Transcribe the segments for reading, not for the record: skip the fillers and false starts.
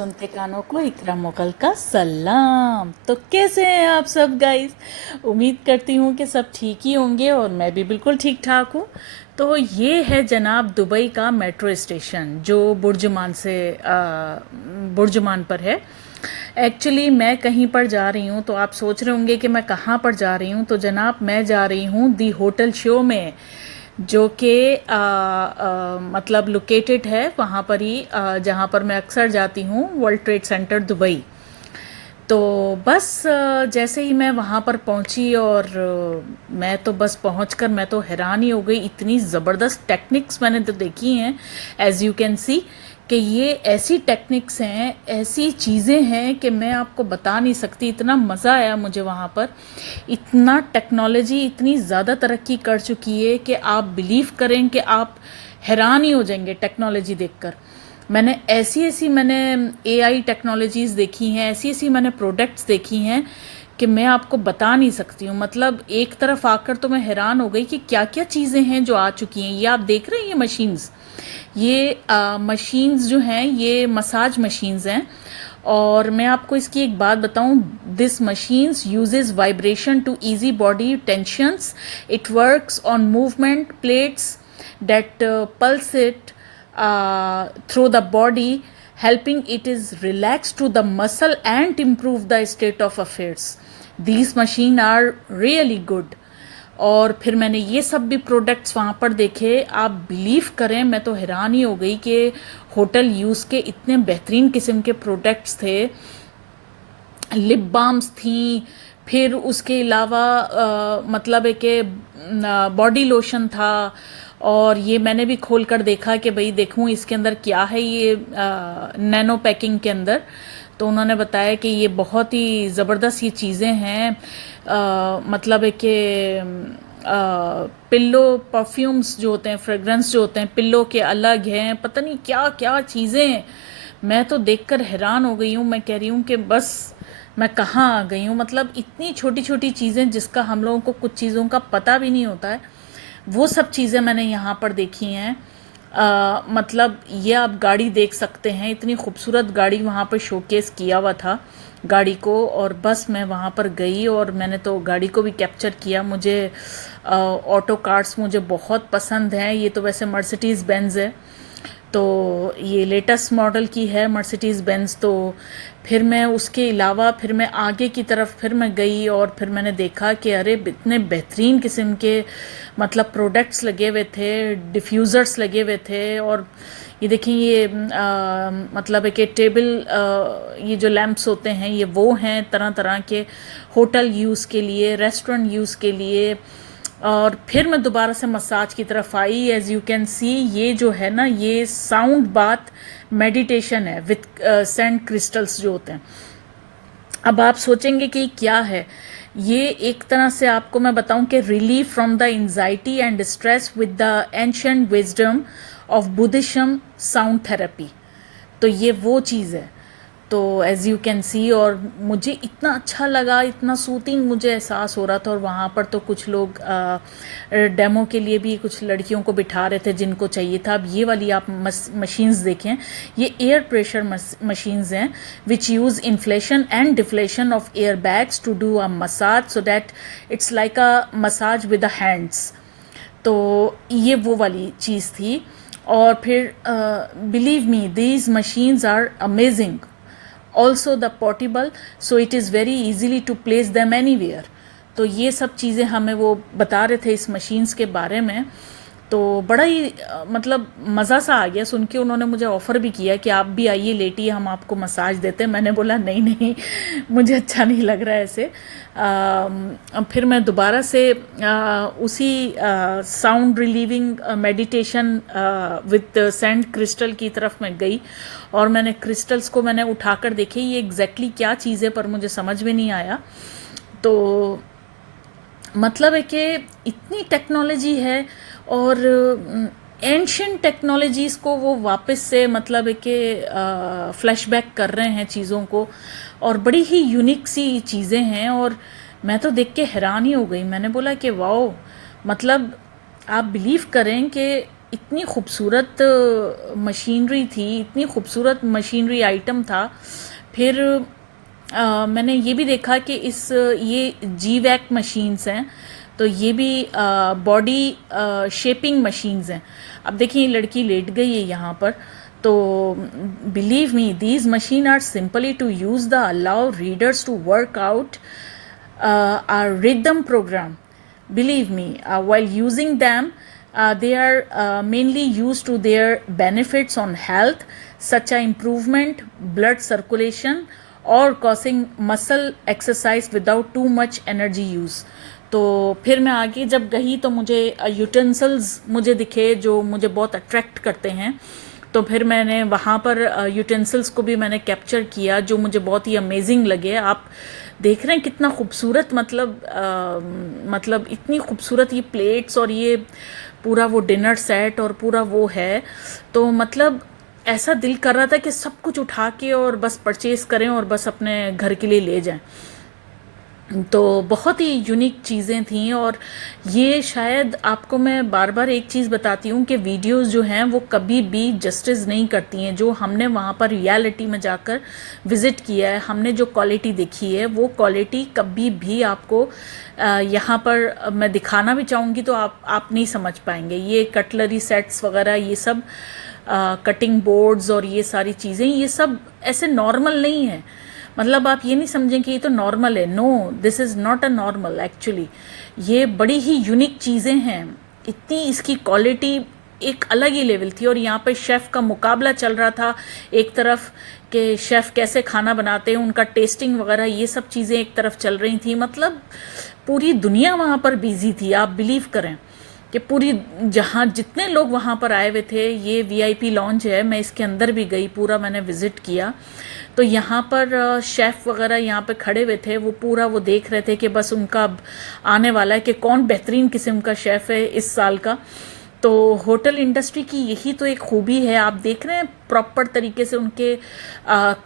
सुनते कानों को इकरा मुगल का सलाम। तो कैसे हैं आप सब गाइस? उम्मीद करती हूँ कि सब ठीक ही होंगे और मैं भी बिल्कुल ठीक ठाक हूँ। तो ये है जनाब दुबई का मेट्रो स्टेशन जो बुर्जुमान पर है। एक्चुअली मैं कहीं पर जा रही हूँ तो आप सोच रहे होंगे कि मैं कहाँ पर जा रही हूँ। तो जनाब मैं जा रही हूँ दी होटल शो में, जो कि मतलब लोकेटेड है वहाँ पर ही, जहाँ पर मैं अक्सर जाती हूँ, वर्ल्ड ट्रेड सेंटर दुबई। तो बस जैसे ही मैं वहाँ पर पहुँची और मैं तो बस पहुँचकर मैं तो हैरान ही हो गई। इतनी ज़बरदस्त टेक्निक्स मैंने तो देखी हैं, एज़ यू कैन सी, कि ये ऐसी टेक्निक्स हैं, ऐसी चीज़ें हैं कि मैं आपको बता नहीं सकती। इतना मज़ा आया मुझे वहाँ पर। इतना टेक्नोलॉजी इतनी ज़्यादा तरक्की कर चुकी है कि आप बिलीव करें कि आप हैरान ही हो जाएंगे टेक्नोलॉजी देखकर। मैंने एआई टेक्नोलॉजीज़ देखी हैं, ऐसी ऐसी मैंने प्रोडक्ट्स देखी हैं कि मैं आपको बता नहीं सकती हूँ। मतलब एक तरफ आकर तो मैं हैरान हो गई कि क्या क्या चीज़ें हैं जो आ चुकी हैं। ये आप देख रहे हैं, ये मशीन्स, ये मशीन्स जो हैं ये मसाज मशीन्स हैं। और मैं आपको इसकी एक बात बताऊं, this machines uses vibration to ease body tensions. It works on movement plates that pulse it through the body, helping it is relax to the muscle and improve the state of affairs. These machine are really good. और फिर मैंने ये सब भी products वहाँ पर देखे। आप बिलीव करें, मैं तो हैरान ही हो गई कि होटल यूज़ के इतने बेहतरीन किस्म के प्रोडक्ट्स थे। लिप बाम्स थी, फिर उसके अलावा मतलब है कि बॉडी लोशन था। और ये मैंने भी खोल कर देखा कि भाई देखूं इसके अंदर क्या है, ये नैनो पैकिंग के अंदर। तो उन्होंने बताया कि ये बहुत ही ज़बरदस्त ये चीज़ें हैं। मतलब है कि पिल्लो परफ्यूम्स जो होते हैं, फ्रेगरेंस जो होते हैं, पिल्लो के अलग हैं, पता नहीं क्या क्या चीज़ें हैं। मैं तो देखकर हैरान हो गई हूँ। मैं कह रही हूँ कि बस मैं कहाँ आ गई हूँ। मतलब इतनी छोटी छोटी चीज़ें जिसका हम लोगों को कुछ चीज़ों का पता भी नहीं होता है, वो सब चीज़ें मैंने यहाँ पर देखी हैं। मतलब ये आप गाड़ी देख सकते हैं, इतनी खूबसूरत गाड़ी वहाँ पर शोकेस किया हुआ था गाड़ी को। और बस मैं वहाँ पर गई और मैंने तो गाड़ी को भी कैप्चर किया। मुझे ऑटो कार्स मुझे बहुत पसंद हैं। ये तो वैसे मर्सिडीज़ बेंज है, तो ये लेटेस्ट मॉडल की है मर्सिडीज़ बेंज। तो फिर मैं उसके अलावा फिर मैं आगे की तरफ फिर मैं गई और फिर मैंने देखा कि अरे इतने बेहतरीन किस्म के मतलब प्रोडक्ट्स लगे हुए थे, डिफ्यूज़र्स लगे हुए थे। और ये देखिए, ये मतलब है कि टेबल, ये जो लैंप्स होते हैं ये वो हैं तरह तरह के, होटल यूज़ के लिए, रेस्टोरेंट यूज़ के लिए। और फिर मैं दोबारा से मसाज की तरफ आई। एज़ यू कैन सी, ये जो है ना, ये साउंड बाथ मेडिटेशन है विथ सैंड क्रिस्टल्स जो होते हैं। अब आप सोचेंगे कि क्या है ये। एक तरह से आपको मैं बताऊं कि relief from the anxiety and stress with the ancient wisdom of Buddhism sound therapy. तो ये वो चीज़ है। तो एज़ यू कैन सी, और मुझे इतना अच्छा लगा, इतना सूथिंग मुझे एहसास हो रहा था। और वहाँ पर तो कुछ लोग डेमो के लिए भी कुछ लड़कियों को बिठा रहे थे जिनको चाहिए था। अब ये वाली आप मशीन्स देखें, ये एयर प्रेशर मशीन्स हैं which use inflation and deflation of air bags to do a massage, so that it's like a massage with the hands. तो ये वो वाली चीज़ थी। और फिर believe me, these machines are amazing, also the portable, so it is very easily to place them anywhere. तो ये सब चीज़ें हमें वो बता रहे थे इस मशीन्स के बारे में। तो बड़ा ही मतलब मज़ा सा आ गया सुन के। उन्होंने मुझे ऑफ़र भी किया कि आप भी आइए, लेटिए, हम आपको मसाज देते हैं। मैंने बोला नहीं नहीं, मुझे अच्छा नहीं लग रहा है ऐसे। फिर मैं दोबारा से उसी sound relieving meditation with sand crystal की तरफ मैं गई। और मैंने क्रिस्टल्स को मैंने उठाकर देखे ये एग्जैक्टली क्या चीज़ है, पर मुझे समझ में नहीं आया। तो मतलब है कि इतनी टेक्नोलॉजी है और एंशियंट टेक्नोलॉजीज़ को वो वापस से मतलब है कि फ्लैशबैक कर रहे हैं चीज़ों को। और बड़ी ही यूनिक सी चीज़ें हैं और मैं तो देख के हैरान ही हो गई। मैंने बोला कि वाओ, मतलब आप बिलीव करें कि इतनी खूबसूरत मशीनरी थी, इतनी खूबसूरत मशीनरी आइटम था। फिर मैंने ये भी देखा कि ये जी वैक मशीन्स हैं, तो ये भी बॉडी शेपिंग मशीन्स हैं। अब देखिए, ये लड़की लेट गई है यहाँ पर। तो believe me, these machine are simply to use the allow readers to work out our rhythm program. Believe me, while using them, they are mainly used to their benefits on health, such as improvement blood circulation or causing muscle exercise without too much energy use. तो फिर मैं आगे जब गई तो मुझे utensils मुझे दिखे जो मुझे बहुत अट्रैक्ट करते हैं। तो फिर मैंने वहाँ पर यूटेंसिल्स को भी मैंने कैप्चर किया जो मुझे बहुत ही अमेजिंग लगे। आप देख रहे हैं कितना खूबसूरत, मतलब इतनी खूबसूरत ये प्लेट्स और ये पूरा वो डिनर सेट और पूरा वो है। तो मतलब ऐसा दिल कर रहा था कि सब कुछ उठा के और बस परचेज़ करें और बस अपने घर के लिए ले जाएं। तो बहुत ही यूनिक चीज़ें थी। और ये शायद आपको मैं बार बार एक चीज़ बताती हूँ कि वीडियोस जो हैं वो कभी भी जस्टिस नहीं करती हैं। जो हमने वहाँ पर रियलिटी में जाकर विज़िट किया है, हमने जो क्वालिटी देखी है, वो क्वालिटी कभी भी आपको यहाँ पर मैं दिखाना भी चाहूँगी तो आप नहीं समझ पाएंगे। ये कटलरी सेट्स वगैरह, ये सब कटिंग बोर्ड्स और ये सारी चीज़ें, ये सब ऐसे नॉर्मल नहीं है। मतलब आप ये नहीं समझें कि ये तो नॉर्मल है। No, this is not a normal actually. ये बड़ी ही यूनिक चीज़ें हैं। इतनी इसकी क्वालिटी एक अलग ही लेवल थी। और यहाँ पे शेफ़ का मुकाबला चल रहा था एक तरफ कि शेफ़ कैसे खाना बनाते हैं, उनका टेस्टिंग वगैरह, ये सब चीज़ें एक तरफ चल रही थी। मतलब पूरी दुनिया वहाँ पर बिजी थी। आप बिलीव करें कि पूरी जहाँ जितने लोग वहाँ पर आए हुए थे, ये वीआईपी लॉन्च है, मैं इसके अंदर भी गई, पूरा मैंने विज़िट किया। तो यहाँ पर शेफ़ वगैरह यहाँ पे खड़े हुए थे, वो पूरा वो देख रहे थे कि बस उनका आने वाला है कि कौन बेहतरीन किस्म का शेफ़ है इस साल का। तो होटल इंडस्ट्री की यही तो एक खूबी है। आप देख रहे हैं प्रॉपर तरीके से उनके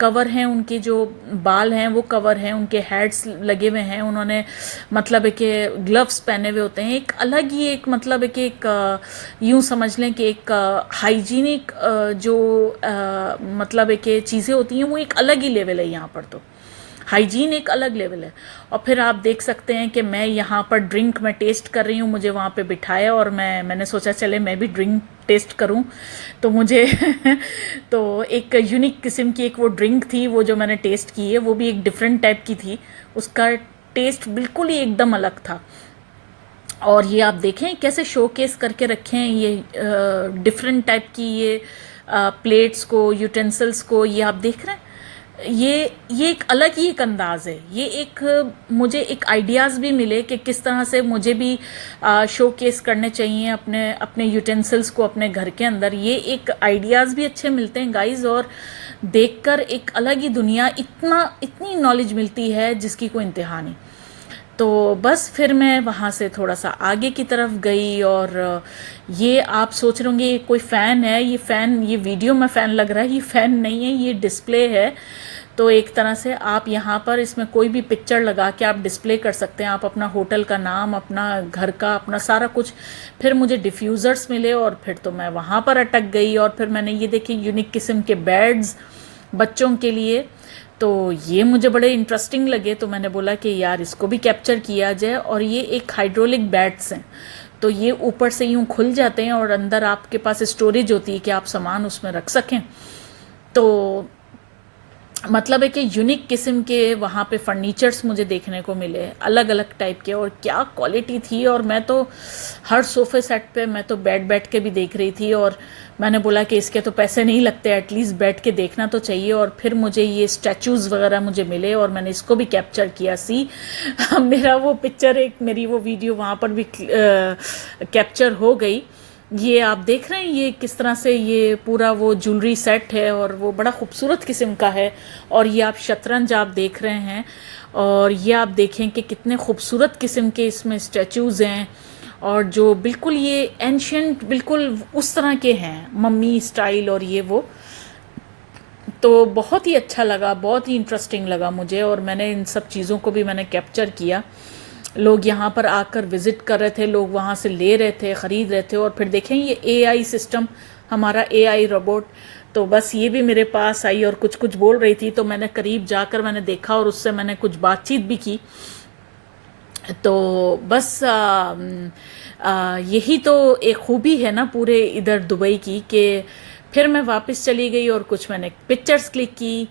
कवर हैं, उनके जो बाल हैं वो कवर हैं, उनके हेड्स लगे हुए हैं, उन्होंने मतलब कि ग्लव्स पहने हुए होते हैं। एक अलग ही एक मतलब एक यूँ समझ लें कि एक हाइजीनिक जो मतलब एक चीज़ें होती हैं वो एक अलग ही लेवल है यहाँ पर। तो हाइजीन एक अलग लेवल है। और फिर आप देख सकते हैं कि मैं यहाँ पर ड्रिंक में टेस्ट कर रही हूँ, मुझे वहाँ पे बिठाया और मैंने सोचा चले मैं भी ड्रिंक टेस्ट करूँ। तो मुझे तो एक यूनिक किस्म की एक वो ड्रिंक थी, वो जो मैंने टेस्ट की है वो भी एक डिफरेंट टाइप की थी। उसका टेस्ट बिल्कुल ही एकदम अलग था। और ये आप देखें कैसे शोकेस करके रखे हैं ये डिफरेंट टाइप की ये प्लेट्स को, यूटेंसिल्स को। ये आप देख रहे हैं, ये एक अलग ही एक अंदाज़ है। ये एक मुझे एक आइडियाज़ भी मिले कि किस तरह से मुझे भी शोकेस करने चाहिए अपने अपने यूटेंसिल्स को अपने घर के अंदर। ये एक आइडियाज़ भी अच्छे मिलते हैं गाइज़। और देखकर एक अलग ही दुनिया, इतनी नॉलेज मिलती है जिसकी कोई इंतहा नहीं। तो बस फिर मैं वहाँ से थोड़ा सा आगे की तरफ गई। और ये आप सोच रहे होंगे ये कोई फ़ैन है, ये फ़ैन, ये वीडियो में फ़ैन लग रहा है, ये फ़ैन नहीं है, ये डिस्प्ले है। तो एक तरह से आप यहाँ पर इसमें कोई भी पिक्चर लगा के आप डिस्प्ले कर सकते हैं, आप अपना होटल का नाम, अपना घर का, अपना सारा कुछ। फिर मुझे डिफ्यूज़र्स मिले और फिर तो मैं वहाँ पर अटक गई। और फिर मैंने ये देखे यूनिक किस्म के बेड्स बच्चों के लिए, तो ये मुझे बड़े इंटरेस्टिंग लगे। तो मैंने बोला कि यार इसको भी कैप्चर किया जाए। और ये एक हाइड्रोलिक बैट्स हैं, तो ये ऊपर से यूँ खुल जाते हैं और अंदर आपके पास स्टोरेज होती है कि आप सामान उसमें रख सकें। तो मतलब है कि यूनिक किस्म के वहाँ पे फर्नीचर्स मुझे देखने को मिले, अलग अलग टाइप के, और क्या क्वालिटी थी। और मैं तो हर सोफ़े सेट पे मैं तो बैठ के भी देख रही थी। और मैंने बोला कि इसके तो पैसे नहीं लगते, एटलीस्ट बैठ के देखना तो चाहिए। और फिर मुझे ये स्टैचूज़ वगैरह मुझे मिले और मैंने इसको भी कैप्चर किया। सी मेरा वो पिक्चर, एक मेरी वो वीडियो वहाँ पर भी कैप्चर हो गई। ये आप देख रहे हैं ये किस तरह से ये पूरा वो ज्वेलरी सेट है और वो बड़ा खूबसूरत किस्म का है। और ये आप शतरंज आप देख रहे हैं, और ये आप देखें कि कितने खूबसूरत किस्म के इसमें स्टैचूज़ हैं, और जो बिल्कुल ये एंशियंट बिल्कुल उस तरह के हैं, मम्मी स्टाइल और ये वो। तो बहुत ही अच्छा लगा, बहुत ही इंटरेस्टिंग लगा मुझे, और मैंने इन सब चीज़ों को भी मैंने कैप्चर किया। लोग यहाँ पर आकर विज़िट कर रहे थे, लोग वहाँ से ले रहे थे, ख़रीद रहे थे। और फिर देखें ये एआई सिस्टम, हमारा एआई रोबोट, तो बस ये भी मेरे पास आई और कुछ कुछ बोल रही थी। तो मैंने करीब जाकर मैंने देखा और उससे मैंने कुछ बातचीत भी की। तो बस यही तो एक खूबी है ना पूरे इधर दुबई की, कि फिर मैं वापस चली गई और कुछ मैंने पिक्चर्स क्लिक की,